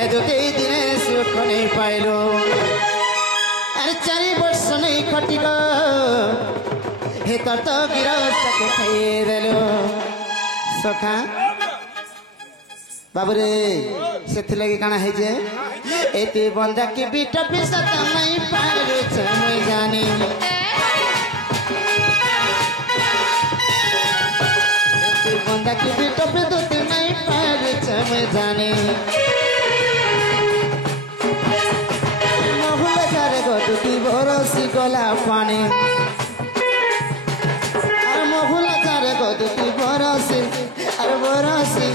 हे दुती दिने सुख नहीं पाइलो अरे 4 वर्ष नहीं खटिलो हे तर तो गिरस्त के खाइदेलो सखा बाबू रे से लगे काना है जे एते बंदा के बीटा पिसा नहीं पारो मैं जाने एते बंदा के बीटा पे तो नहीं पारो मैं जाने मोहला जारे गदुती बरसी गला पानी और मोहला जारे गदुती बरसी और बरसी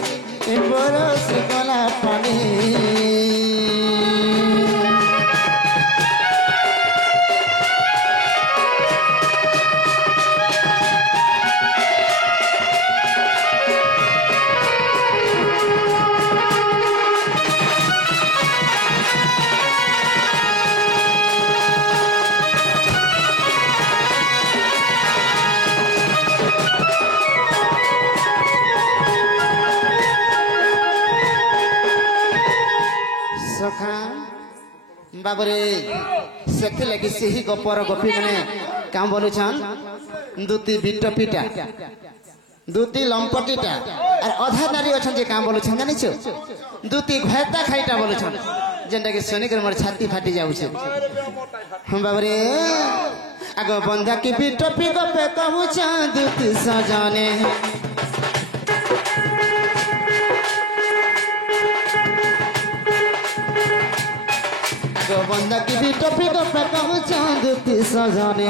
बरसी गला पानी बाबरे से लगी से ही गपर गोपी मैंने काम बोलुछन दुती बिट पिटा दुती लंपटीटा और अधा नारी अच्छा काम बोलुछन जानी छो दुती घाटा खाईटा बोलुछन जेंटा के सुनी कर मोर छाती फाटी जाउछे हम बाबरे आगो बंधा की बिट पि गपे कहूछ दुती सजने बंदा की भी टोपी को पकाऊ चांदती सजाने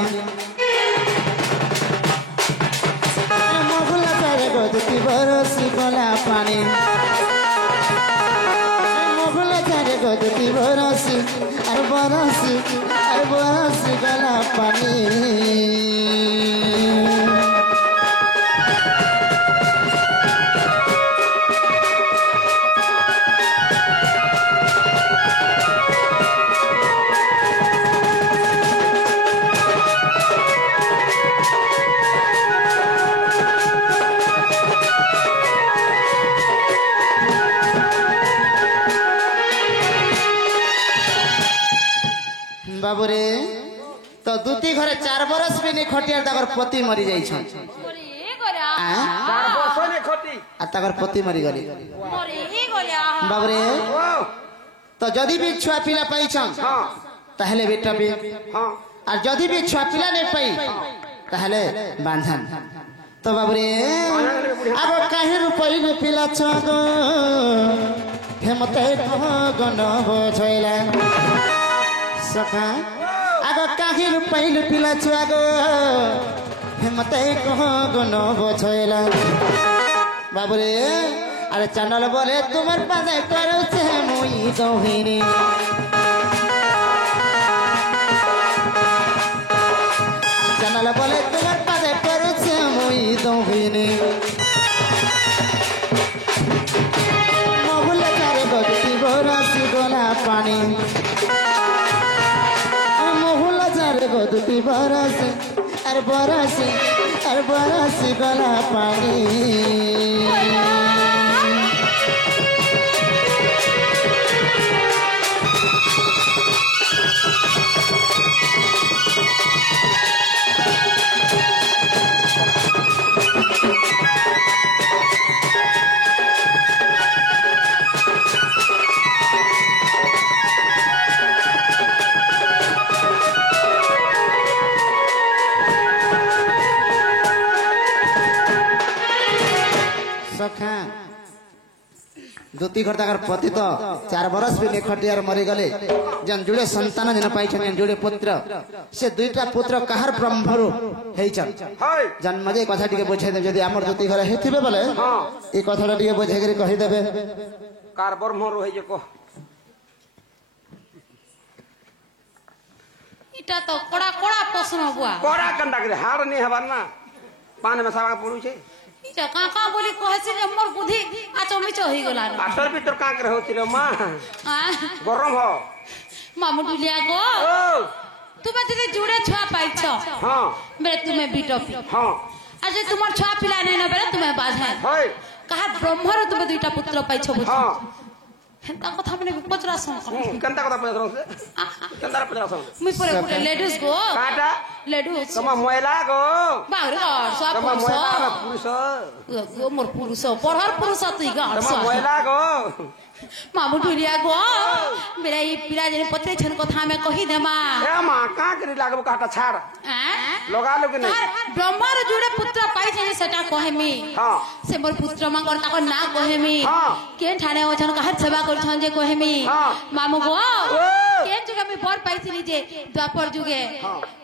मोहला सारे गदती बरसी गला पानी मोहला सारे गदती बरसी और बरसी गला पानी बाबूरे तो दुती घरे 4 बरस भी नहीं खटिया तकर पति मरी जाई छन तकर पति मरी गली बाबूरे तो जदी भी छुआ पिला पाई छन ताहले बेटा भी और जदी भी छुआ पिला नहीं पाई ताहले बांधन तो बाबूरे अब काहे रुपई ने पिला छगो हेमते गन बोझैला सखा आगो काहे रुपैल पिला छुआगो हेमते कह गन बोझैला बाबूरे अरे चंडल बोले तुम्हार पासे करो से मुई दोहिनी चंडल बोले तुम्हार पासे करो से मुई दोहिनी मोहला चारे गदती बरसी गला पानी मोहला चारे गदती बरसी और बरसी गला पानी सखा दुती घर तक पति तो 4 बरस भी खटियार मरी गले जन जुड़े संतान जन पाई जुड़े पुत्र से 2टा पुत्र कहार ब्रह्मरु जन्म जे कथा टिके बुझाई दे जदी हमर दुती घर हेथिबे बोले ए कथा टिके बुझाई करी कहि देबे कार ब्रह्मरु हे जे को इटा तो कोड़ा कोड़ा प्रश्न बुआ कोड़ा कंडा करे हार नहीं हबार ना पान में सावा पड़ू छे इटा का का बोली कहछि जे मोर बुद्धि आचो मिचो होई गला आतर भीतर का करे होती रे मां गरम हो मामू दुलिया गो तुमे जदी जुड़े छुआ पाइछ हां बेरे तुमे बिटपी हां आज तुमर छुआ पिला नै न बेरे तुमे बाझे होय कहा ब्रह्मर तुमे 2टा पुत्र पाइछ बुझ हां हेंता कथा माने पचरा सम कंता कथा पचास से कंता पचास मुई परे गुटे लेडीज गो काटा लेडीज तमा महिला गो बाहर घर सब तमा महिला पुरुष गो मोर पुरुष पढ़र पुरुष तुई घर तमा महिला गो मामू ढुलिया गो मेरा ई पिला जने पत्रे छन कथा में कहि देमा ए मां का करी लागबो काटा छाड़ लगा लो कि नहीं ब्रह्मार जुड़े पुत्र पाई जे सेटा कहेमी हां से मोर पुत्र मांगर ताको ना कहेमी हां के ठाणे ओछन कहर सेवा करछन जे कहेमी मामू गो के जुगे मी बर पाइसिनी जे द्वापर जुगे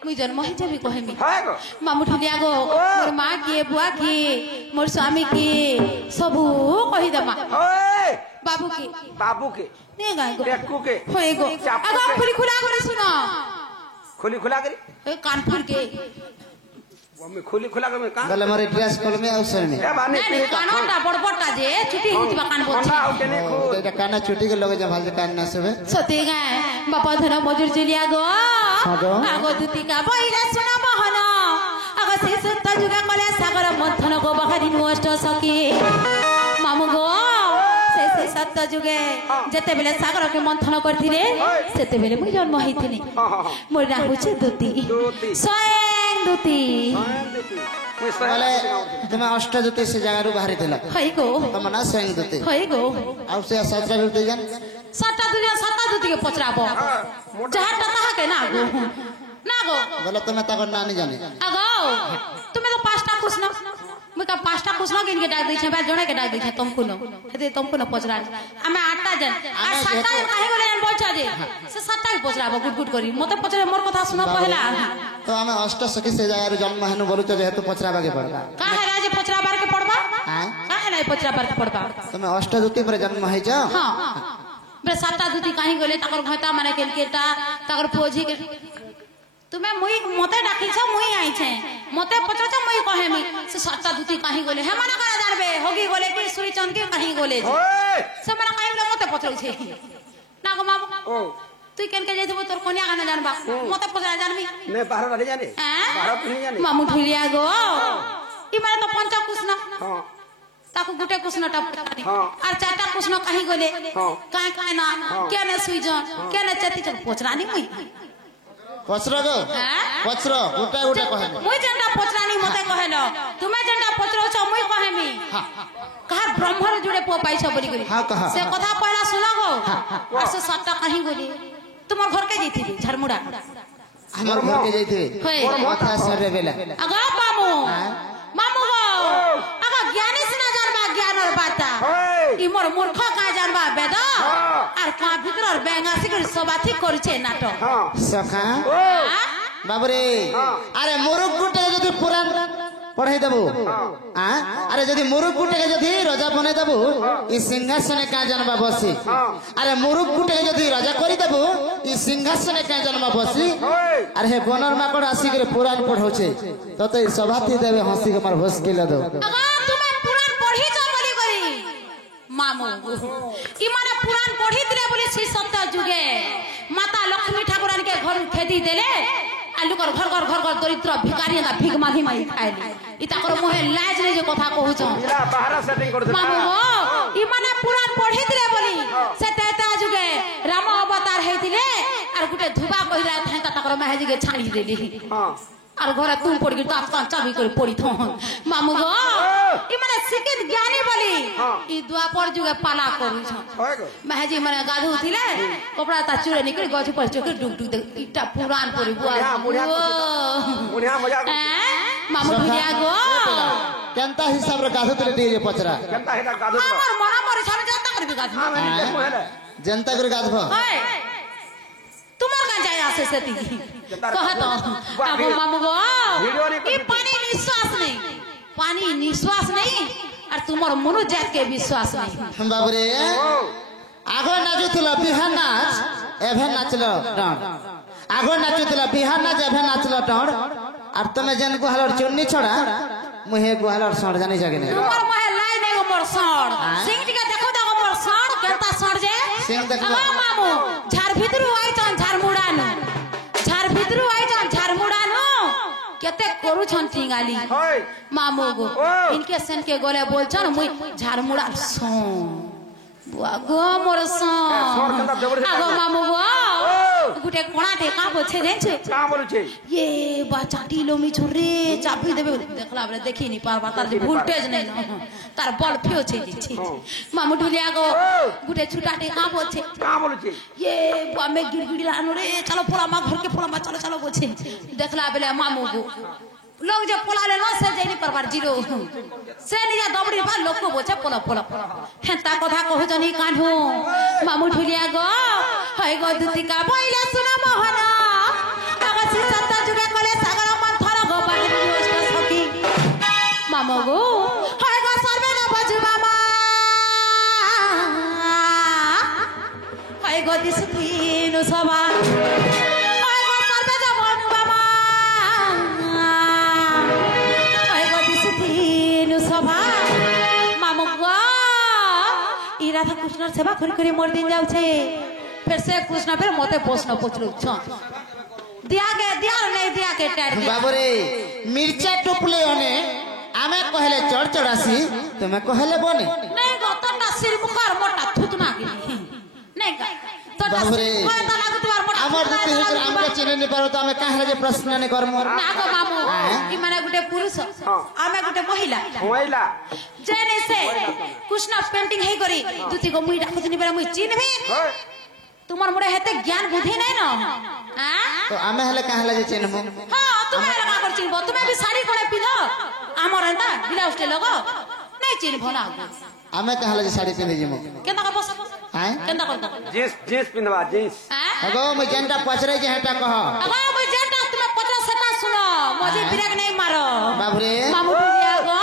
मुई जन्म ही जेबी कहेमी है गो मामू ढुलिया गो मोर मां के बुआ के मोर स्वामी के सबू कहि देमा ओए बाबू के ने गाय गो टेक्कू के होए गो अगा खुली खुला करे सुनो खुली खुला करी ए कानपुर के मम्मी खुली खुला कर का गले मारे ड्रेस कल में अवसर में ए बानी नहीं कानोटा बड़बड़टा जे छुट्टी हिजबा कान बोछ ना आउ केने खु एटा काना छुट्टी के लगे जब हाल कान ना सबे सते गाय बापा धन मजूर चलिया गो आगो दुती का बहिरा सुना बहन आगो से सत्ता जुगा कले सागर मंथन गो बहारी नष्ट सके मामू गो से सत्ता जुगे जते बेले सागर के मंथन करथिले सेते बेले मुई जन्म होइथिनी मोर नाम होचे दुती स्वयं दुती बोले तुम अष्ट दुती से जगह रू बाहरी थिला हई गो तुम ना स्वयं दुती हई गो आउ से सत्र दुती जन सत्ता दुती के पचराबो जहाटा कहा के ना गो बोले तुम्हें तक नानी जाने अगो तुम्हें तो पांचटा कुछ ना मैं का पांचटा कुछ ना किनके डाक दै छै बा जणे के डाक दै छै तुमको न पचरा हमें आठटा जन आ सातटा जन काहे बोले जन बोल जे से सातटा के पचराबो गुड गुड करी मते पचरे मोर कथा सुना पहला तो हमें अष्ट सखी से जाय जन्म हेनु बोलु जे हेतु पचराबा के पड़बा काहे राजे पचराबार के पड़बा काहे नहीं पचराबार के पड़बा तुम्हें अष्ट दुती पर जन्म है जा हां बे सातटा दुती काहे गोले ताकर घटा माने केलकेटा ताकर पोजी के तुम्हें मुई मते डाकी छ मुई आई छे मते पचछ मुई कहेमी से सातटा दुती काहे गोले हे माना करा जानबे होगी गोले की सुरी चंद के काहे गोले ओए से माना काहे बोले मते पचौ छे ना गो मामू ओ तू केन के जइबो तोर कोनिया गाना जानबा मते पचरा जानबी ने बाहर रह जाने बाहर नहीं जाने मामू ढुलिया गो ई माने तो पंचा कुछ ना हां ताको गुटे कुछ ना टप हां और चारटा कुछ ना काहे गोले काहे काहे ना केने सुइजन केने चती चल पचरानी मुई पचरा गो पचरा उटा उटा कहे मुई जंडा पचरानी मते कहलो तुमे जंडा पचरो छ मुई कहेमी कहा ब्रह्मर जुड़े पो पाई छ बरी करी से कथा पहला सुना गो और से सातटा कहीं गोली तुमर घर के जइथि झरमुड़ा हमर घर के जइथि कथा सरे बेला अगा मामू मामू गो अगा ज्ञानी से ना जानबा ज्ञान और बाता ई मोर मूर्ख का जानबा बेद और का भीतर और बेंगा सिकर सबाथी करछे नाटक सखा बाबरे अरे मुरुख गुटे जदी पुराण पढ़ाई देबू अरे जदी मुरुख गुटे के जदी राजा बने देबू ई सिंहासन का जन्म बसी अरे मुरुख गुटे के जदी राजा करी देबू ई सिंहासन का जन्म बसी अरे हे बनर माकड़ आसी के पुराण पढ़ौछे तते सभाती देबे हंसी के मार होश के ल दो अगा तुमे पुराण पढ़ी छ बोली करी मामू ई माने पुराण पढ़ी दिले बोली श्री सत्य जुगे माता लक्ष्मी ठाकुरान के घर खेती देले आलू कर घर दरिद्र भिखारी ना भीख माधी माई खाइली इ ताकर मोहे लाज रे जे कथा कहू छ इला बाहर सेटिंग कर दे मामू ई माने पुराण पढ़ी दिले बोली से तेता जुगे राम अवतार हेतिले और गुटे धुबा कहिला थाय ताकर महाजी के छाड़ी देली हां और घरे तुम पड़ गई तो चाबी कर पड़ी थो मामू गो ई माने शिक्षित ज्ञानी बोली ई द्वापर जुगे पाला करू छ होय गो महाजी माने गाधु थिले कपड़ा ता चुरे निकल गछ पर चोके डुक डुक इटा पुरान पड़ी बुआ बुढ़िया मजाक मामू भुलिया गो केनता हिसाब रे गाधु तले दे पचरा केनता हेदा गाधु हमर मना मरे छन जनता करबी गाधु हां मैंने कहले जनता कर गाधु तुम्हार का जाय आसे सेती कह तो अब मामू गो ई पानी निश्वास नहीं और तुमर मनु जात के विश्वास नहीं बाबरे आगो नाचुतला बिहान नाच एभे नाचलो डांड आगो नाचुतला बिहान नाच एभे नाचलो डांड और तुमे जन गुहालर चुन्नी छोड़ा मुहे गुहालर सड़ जानी जगे ने तुमर मोहे लाई ने गो मोर सड़ सिंह के देखो त गो मोर सड़ केता सड़ जे सिंह देखो मामू झार भितरु आई छन झार मुड़ान झार भितरु आई छन झार मुड़ान केते करू छन टिंगाली मामू गो इनके सेन के गोले बोल छन मुई झार मुड़ा सो बुआ गो मोर सड़ আগো মামু গো গুটে কোণাতে কা বলছে জানছো কা বলছে ये बा चाटी लोमी छोरे चापी देबे देखला बरे देखि নি পারবা তার যে ভোল্টেজ নাই না তার বল ফিউছে দিছি মামু ঢুলিয়া গো গুটে ছুটাতে কা বলছে ये बा में गिरगिड़ी लानो रे चलो पोला मा घर के पोला मा चलो चलो बोलছে देखला बेले मामू गो लोग जे पोलाले न से जाइनी परबार जिरो से निया दबड़ी बा लोग को बोचे पोला पोला हेता कथा कहू जनी कान्हू मामू ढुलिया गो हय गो दुतिका बइले सुना मोहन आगसी सत्ता जुगे कले सागर मंथर गो बाहिर अष्ट सखी मामू गो हय गो सर्वे न बजु मामा हय गो दिसुतीनु सभा राधा कृष्ण सेवा करी मोर दिन जाऊ छे फिर से कृष्ण फिर मते प्रश्न पूछलु छ दिया नहीं दिया के टाड़ दिया बाबू रे मिर्चा टोपले ओने आमे कहले चढ़ चढ़ासी तुमे कहले बने नहीं गो तन्ना सिर मुखार मोटा थुतना गिनी नहीं गा बाबू रे हमर दुते हिजर हमके चिने नि पारो त हमें काहे जे प्रश्न ने करमु ना गो मामू ई माने गुटे पुरुष आमे गुटे महिला जेने से कृष्ण पेंटिंग हे करी दुती गो मुई डाकुतनी बेरा मुई चिन्हबी तुमर मोरे हेते ज्ञान बुद्धि नै न हां तो आमे हले काहे जे चिन्हमु हां तुमे हले का कर चिन्हबो तुमे भी साड़ी कोने पिनो हमर एंता ब्लाउज टे लगो नै चिन्हबो ना आमे काहे जे साड़ी पिनि जिमु केना का बस हां केना कर जींस पिनवा जींस अगो मैं जनता पचरे जे हेटा कह अगो मैं जनता तुमे पचरा सता सुनो मजे बिराक नै मारो बाबू रे मामू बिया गो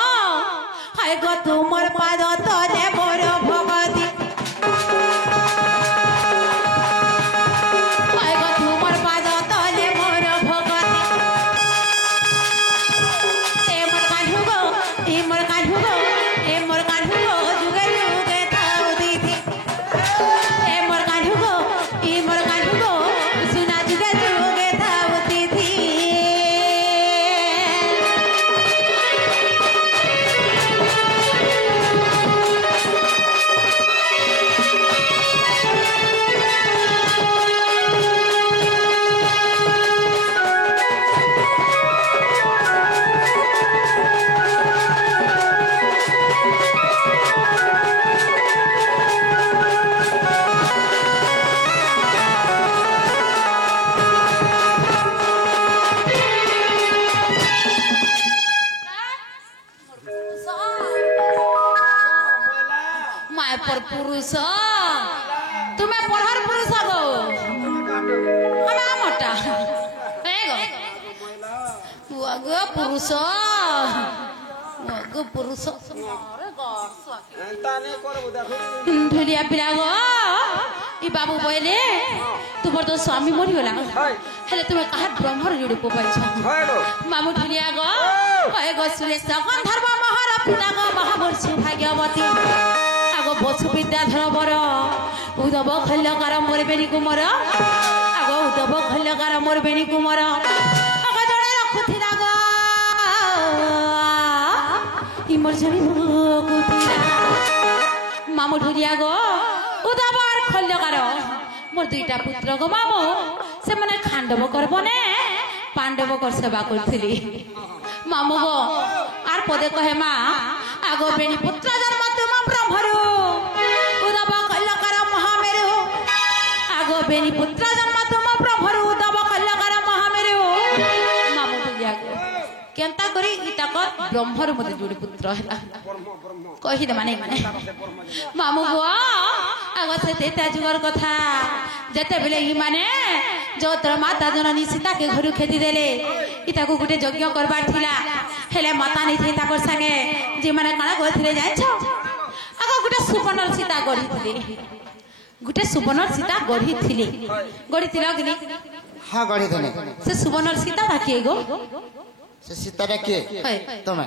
हाय गो तुमर पाद तले मोर भगती हाय गो तुमर पाद तले मोर भगती ए मोर कान्हू गो ए मोर कान्हू गो ए मोर कान्हू गो जुगे जुगे ताऊ दीदी ए मोर कान्हू गो ए मोर कान्हू गो सुना जुगे जुगे ताऊ दीदी माय पर पुरुष तुम्हें पढ़ार पुरुष गो हमें मोटा ए गो गो पुरुष गो पुरुष ढुलिया पिला गो ई बाबू बोले तुमर तो स्वामी मरी होला हेले तुमे काहर ब्रह्मर जोड़ी पोपाइछ मामू ढुलिया गो ए गो सुरेश गंधर्व महार पिता गो महाबल सौभाग्यवती आगो बसु विद्याधर बर उदब खल्यकार मोर बेणी कुमार आगो उदब खल्यकार मोर बेणी कुमार आगो जड़े रखुथिला गो इमर जणी भकुथिला मामू ढुलिया गो उदब और खल्यकार मोर दुईटा पुत्र गो मामू से मने खांडव करबने पांडव कर सेवा करथिली मामू गो आर पदे कहे मा आगो बेणी पुत्र जन्म तुम ब्रह्मरु उदब कल्यकार महामेरु आगो बेणी पुत्र जन्म तुम ब्रह्मरु उदब कल्यकार महामेरु मामू ढुलिया गो केनता करी इटा कर ब्रह्मरु मते जोड़ी पुत्र हला कहि दे माने मामू गो आगो से तेता जुगर कथा जेते बेले ई माने जो तर माता जननी सीता के घरु खेती देले इता को गुटे यज्ञ करबार थिला हेले माता नहीं थे ताकर संगे जे माने काना करथिले जाइछो आगो गुटे सुवर्णर सीता गढ़ी थिले गुटे सुवर्णर सीता गढ़ी थिले गढ़ी थिला कि हां गढ़ी थिले से सुवर्णर सीता राखिए गो से सीता राखिए तमे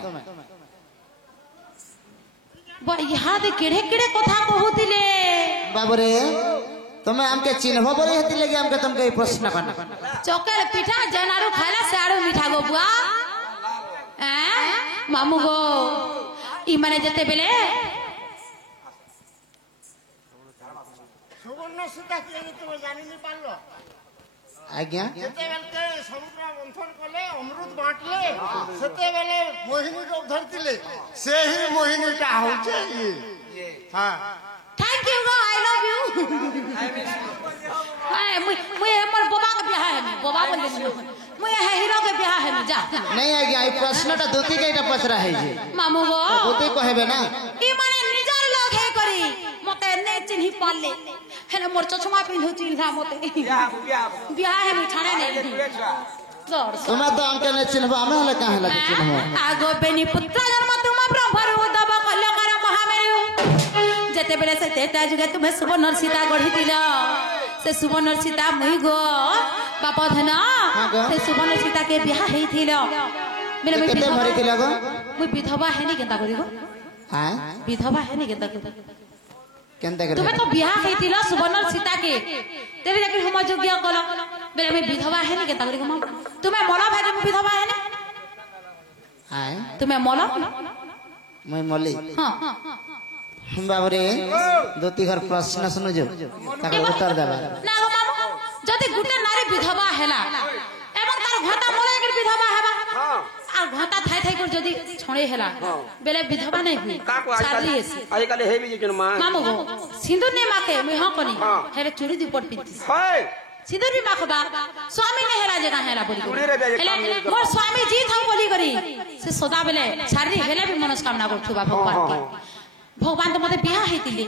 बा यहाँ दे केड़े केड़े कथा कहूतिले बाबू रे तमे हमके चिन्हबो बोले हेति लगे हमके तुमके प्रश्न करना चोकर पिठा जनारू खाला साड़ू मिठा गो बुआ मामू गो ई माने जते बेले सुवर्ण सीता किए तुम जानी नहीं पारलो आज्ञा जेते बेलके समुद्र मंथन कले अमृत बांटले सेते बेले मोहिनी को धरतिले से ही मोहिनीटा होचे ये हां thank you go I love you मुझे हमर बाबा के ब्याह है बाबा बोल दे मुझे है हीरो के ब्याह है जा नहीं आज्ञा ई प्रश्नटा दुती के एटा पचरा है जे मामू गो दुती कहबे ना ई माने निजर लोग है करी मते ने चिन्ही पाले हेले मोर चचमा पिन्हु चिन्हा मते ब्याह है मिठाने नहीं तुम्हें तो अंक ने चिन्हबा में हले काहे लगे चिन्हबो आगो बेनी पुत्र जन्म तुम ब्रह्मरु दब कल्याकर महामेरु जेते बेले से तेता जुगे तुम्हें सुवर्ण सीता गढ़ी दिला से सुवर्ण सीता मुई गो बापा धना से सुवर्ण सीता के ब्याह हेई थिलो बेले मैं केते भरी थिला गो मुई विधवा है नहीं केता करिगो हां विधवा है नहीं केता केनते करे तुम्हें तो ब्याह हेई थिलो सुवर्ण सीता के तेरे जाके हम योग्य कलो बेले मैं विधवा है नहीं केता करिगो तुम्हें मोला भाई तुम विधवा है नहीं हां तुम्हें मोला मैं मली हां बाबरे दुती घर प्रश्न सुनो जो ताके उत्तर देबा ना गो मामू जदि गुटे नारी विधवा हैला एवं तार घटा मोला के विधवा हेबा हां आ घटा थाई थाई कर जदि छणे हैला बेले विधवा नहीं हुई सारी एसी आई काले हे भी जन मां मामू गो सिंदूर ने माके मैं हां कनी हेरे चूड़ी दुपट पिंती हाय सिंदूर भी माखबा स्वामी ने हेला जगह हेला बोली चूड़ी रे बे हेले मोर स्वामी जी थाउ बोली करी से सदा बेले सारी हेले भी मनोकामना करथुबा भगवान के भगवान तो मते बियाह हेतिले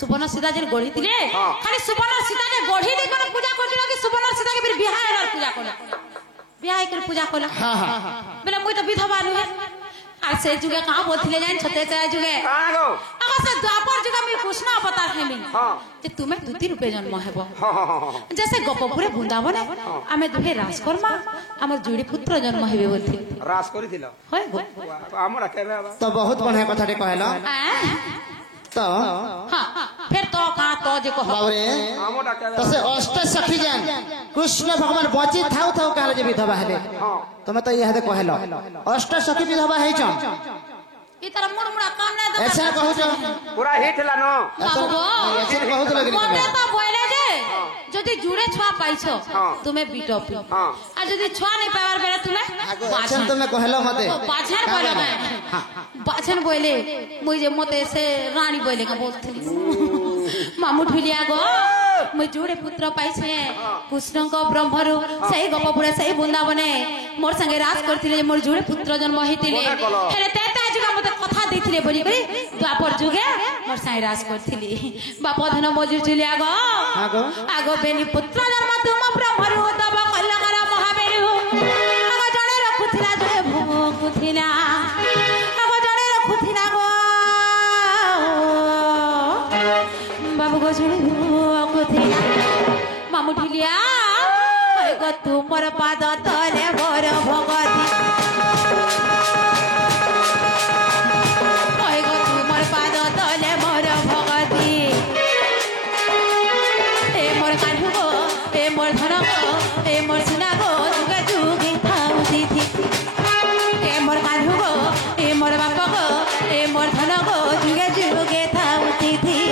सुवर्ण सीता जे गढ़ी दिले खाली सुवर्ण सीता के गढ़ी दे कोन पूजा करथिलो कि सुवर्ण सीता के फिर बियाह हेलार पूजा कोला बियाह कर पूजा कोला हां हां बेले मुई तो विधवा नु है आ से जुगे कहां बोलथिले जान छते चाय जुगे कहां गो अगर से द्वापर जुगे मी कृष्ण अवतार है मी हां जे तुम्हें दुती रूपे जन्म हेबो हां हां जैसे गोपपुरे वृंदावन आमे दुहे राजकर्मा हमर जोड़ी पुत्र जन्म हेबे बोलथि रास करिथिलो होय गो हमरा केबे तो बहुत बढ़िया कथा रे कहला तो हां फिर तो का तो जे कह बाबरे हमरा केबे तो से अष्ट सखी जान कृष्ण भगवान बची थाउ थाउ कहले जे विधवा हेले तुम तो यह दे कहलो अष्ट सखी विधवा है छ ई तरह मुड़मुड़ा काम ना दे ऐसा कहू छ पूरा हिट ला न ऐसे बहुत लगे मते तो बोले जे जदि जुड़े छुआ पाइछो तुम्हें बीटोपी आ जदि छुआ नहीं पावर बेले तुम्हें बाछन तुम कहलो मते बाछन बोले मैं बाछन बोले मुई जे मते से रानी बोले का बोलथली मामू ठुलिया गो मुई जोड़े पुत्र पाइछे कृष्ण को ब्रह्मरु सही गोपपुरे सही वृंदावने मोर संगे राज करथिले मोर जोड़े पुत्र जन्म हितिले हेले तेता जुगा मते कथा देथिले बोली करी द्वापर जुगे मोर संगे राज करथिली बाप धन मजूर चलिया गो आगो बेनी पुत्र जन्म तुम ब्रह्मरु दब कल्याकर महामेरु आगो जणे रखुथिला जे भूखुथिला आगो जणे रखुथिला गो बाबू गो जणे भूखुथिला मामू ढिलिया गो तुमर पाद तले मोर भगती गो तुमर पाद तले मोर भगती ए मोर कान्हु गो ए मोर धन गो ए मोर सुना गो जुगे जुगे थाउ दीदी ए मोर कान्हु गो ए मोर बाप गो ए मोर धन गो जुगे जुगे थाउ दीदी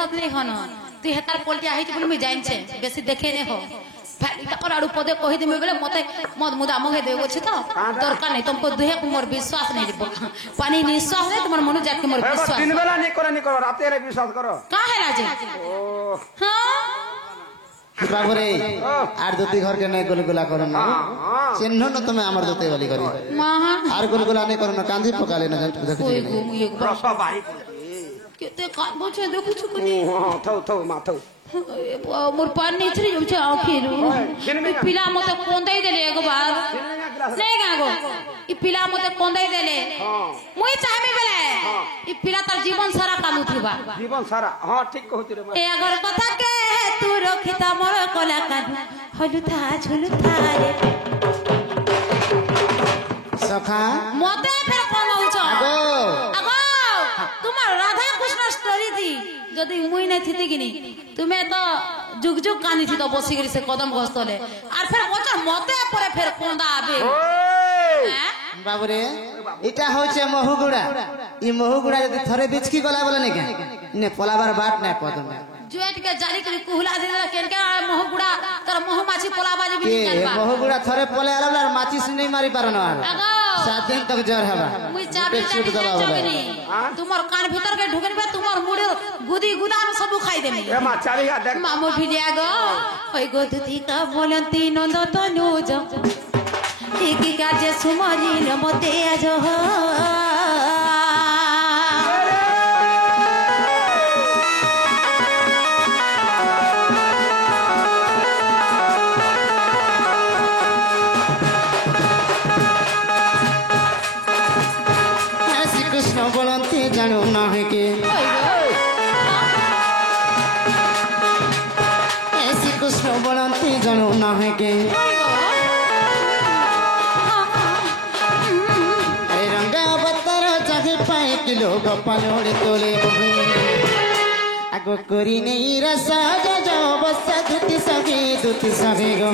सब नहीं हन तू हेतार पलटिया हेति बोली मैं जाइन छे बेसी देखे ने हो फाली तकर आडू पदे कहि दे बेले मते मद मुदा मगे देबो छ तो दरकार नहीं तुमको दुहे मोर विश्वास नहीं दिबो पानी निश्वास नहीं तुम्हार मनु जात के मोर विश्वास दिन बेला नहीं करो राते रे विश्वास करो का है राजे ओ हां बाबू रे आर दुती घर के नहीं गुलगुला करो ना चिन्ह न तुम्हें हमर दुते वाली करी मां आर गुलगुला नहीं करो ना कांधी पका लेना जन देख कोई घूम एक बार रसा बारी केते काबो छे देखु छु कनी थौ माथौ मोर पान नहीं थरी जो छे आखिर पिला मते कोंदै देले एक बार नहीं गागो ई पिला मते कोंदै देले मुई चाहबे बेले इ पिला तार जीवन सारा कानुथिबा जीवन सारा हां ठीक कहती रे ए अगर कथा के तू रखिता मोर कला कान हलुथा झुलुथा रे सखा मते फेर कमाउछ আগো আগো তোমার রাধা কৃষ্ণ স্টোরি দি যদি মুই নাই থিতি কিনি তুমি তো जुग जुग कानी थी तो बसी गरी से कदम गस्तले আর ফের বচা মতে পরে ফের কোন্দা আবে বাবুরে এটা হচ্ছে মহুগুড়া ই মহুগুড়া যদি থরে বিচকি গলা বলে নাকি নে পলাবার বাট নাই পদম जुएट के जारी करी कुहला दे केन के मोहगुड़ा तर मोह माछी पोलाबाजी भी के नहीं करबा महुগুড়া থরে পলে আলাল আর মাছি শুনেই মারি পারো না আর আগো 7 दिन तक জ্বর হবা মুই চাবি চাবি চগনি তোমার কান ভিতর के ঢুকনিবা তোমার মুড়ে গুদি গুদাম সব খাই দেমি ए मा चाबी आ देख মামু ভিলিয়া গো ওই গদুতি কা বলন্তি নন্দ তনুজ কি কাজে সুমরি নমতে আজ बोलते जानो ना है के ऐसी कृष्ण बोलते जानो ना है के अरे रंगा बतर चाहे पाए किलो गपलोड़े तोले आगो करी नहीं रसा जो बस दुति सगे गो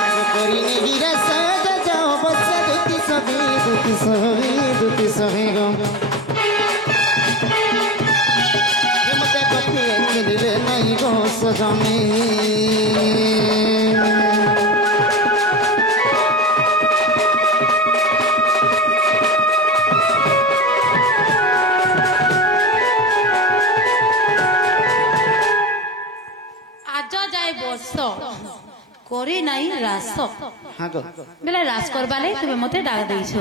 आगो करी नहीं रसा दुति सहे गो मते कथि मिले नहीं गो सजमे आज जाए बस करे নাই রাস हां गो বেলা রাস করবালে তুমি মতে ডাক দেইছো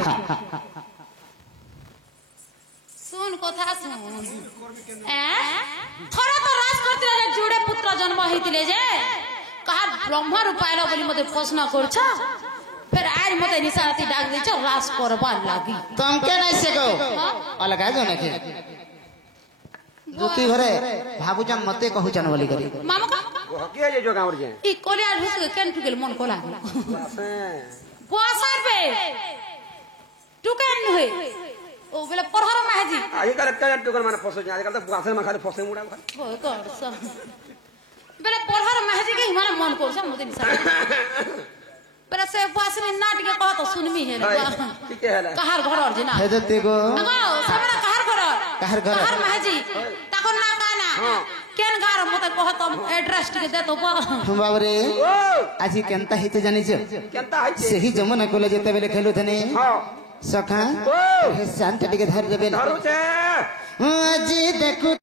শুন কথা শুন থরা তো রাস করতে রে জুড়ে পুত্র জন্ম হইতিলে যে কার ব্রহ্ম রূপায়লো বলি মতে প্রশ্ন করছ ফের আজ মতে নিশাতি ডাক দেইছো রাস করবার লাগি तुम के नहीं से गो अलगा जो नखे दुति घरे भाबुजान मते कहूचन बोली करी मामा का वो के जे जो गांव रे इ कोलिया ढुस के केन टुकेल मन कोला से बसार पे टुकेन होय ओ बेला पढ़र माजी आई कर टुकल माने फसे आज कल तो बुआसे में खाली फसे मुड़ा हो करस बेला पढ़र माजी के हिमाल मन करछ मते निसा बेला से बसने नाट के कह तो सुनमी है ठीक है ना कहार घर और जना हे जते गो अगो सबरा कहार घर कहार माजी ताको ना काना केन घर मते कह तो एड्रेस के दे तो बाबरे ओ आज केनता हिते जानि छ केनता है सही जमना कोले जेते बेले खेलु थने हां सखा ओ हे शांत टिके धर देबे धरू छे आज देखु